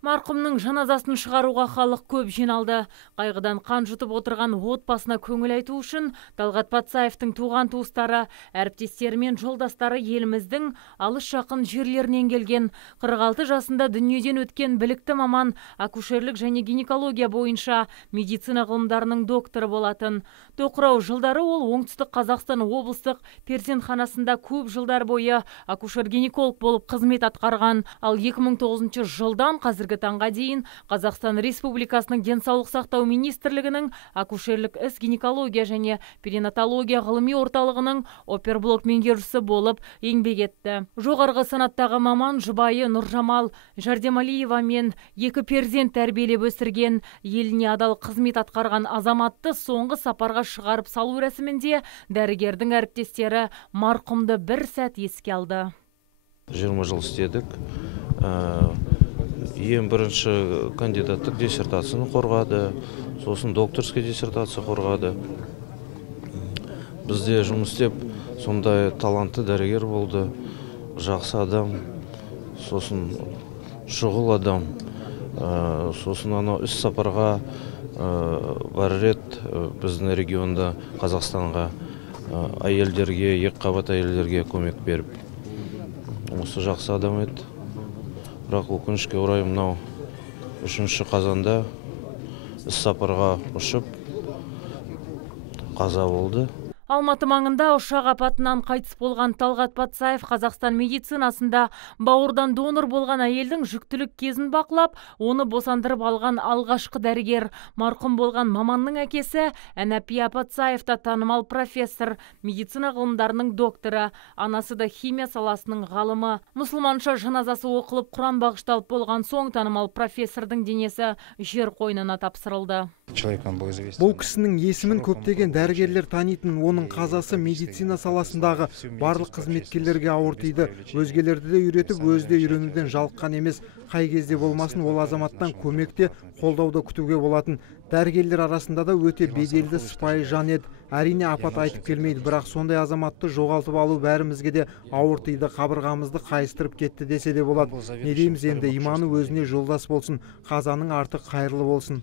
Марқұмның жаназасын шығаруға халық көп жиналды. Қайғыдан қан жұтып отырған отбасына көңіл айту үшін Талғат Патсаевтың туған туыстары, әріптестері мен жолдастары еліміздің алыс жақын жерлерінен келген. 46 жасында дүниеден өткен білікті маман акушерлік және гинекология бойынша медицина ғылымдарының докторы болатын. Тоқырау жылдары ол оңтүстік Қазақстан облыстық перзентханасында көп жылдар бойы акушер-гинеколог болып қызмет атқарған. Ал 2009 жылдан қазіргі таңға дейін Қазақстан Республикасының денсаулық сақтау министрлігінің акушерлік іс гинекология және перинатология ғылыми орталығының оперблок меңгерушісі болып еңбек етті. Жоғарғы санаттағы маман жұбайы Нұржамал Жардемалиева мен 2 перзент тәрбиелеп өсірген. Еліне адал қызмет атқарған азаматты соңғы сапарға шығарып салу рәсімінде дәрігердің әріптестері марқұмды бір сәт еске алды. 20 жыл істедік. Ең бірінші кандидаттық диссертацияны қорғады, сосын докторский диссертация қорғады. Бізде жұмыс істеп, сондай талантты дәрігер болды, жақсы адам, сосын шұғыл адам. Сосын анау іс сапарға бар рет біздің регионда Қазақстанға әйелдерге, екіқабат әйелдерге көмек беріп. Осы жақсы адам еді. Бірақ өкінішке орай мынау 3 қазанда іс сапарға ұшып қаза болды. Алматы маңында ұшақ апатынан қайтыс болған Талғат Патсаев Қазақстан медицинасында бауырдан донор болған әйелдің жүктілік кезін бақылап, оны босандырып алған алғашқы дәрігер. Марқұм болған маманның әкесі Әнапия Патсаев та танымал профессор, медицина ғылымдарының докторы, анасы да химия саласының ғалымы. Мұсылманша жаназасы оқылып, Құран бағышталып болған соң танымал профессордың денесі жер қойнына тапсырылды. Бұл кісінің есімін көптеген дәрігерлер танитын, оның қазасы медицина саласындағы барлық қызметкерлерге ауыр тиді. Өзгелерді де үйретіп, өзі де үйренуден жалыққан емес. Қай кезде болмасын, ол азаматтан көмекте, қолдауды күтуге болатын. Дәрігерлер арасында да өте беделді, сыпайы жан еді. Әрине апат айтып келмейді, бірақ сондай азаматты жоғалтып алу бәрімізге де ауыр тиді, қабырғамызды қайыстырып кетті десе де болады. Не дейміз енді, иманы өзіне жолдас болсын, қазаның артық қайырлы болсын.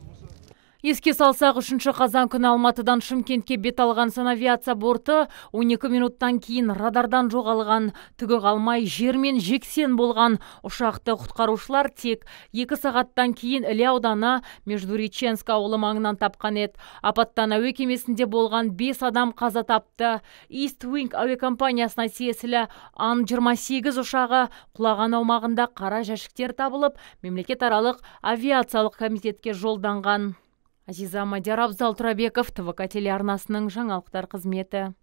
Еске салсақ, 3 қазан күні Алматыдан Шымкентке бет алған санавиация борты 12 минуттан кейін радардан жоғалған. Түгі қалмай жермен жексен болған ұшақты құтқарушылар тек 2 сағаттан кейін Іле ауданы Междуреченск ауылы маңынан тапқан еді. Апаттан әуе кемесінде болған 5 адам қаза тапты. East Wing әуе компаниясына тиесілі Ан-28 ұшағы құлаған аумағында қара жәшіктер табылып, мемлекетаралық авиациялық комитетке жолданған. Азиза Мадияр, Абзал Тұрабеков, ТВК телеарнасының жаңалықтар қызметі.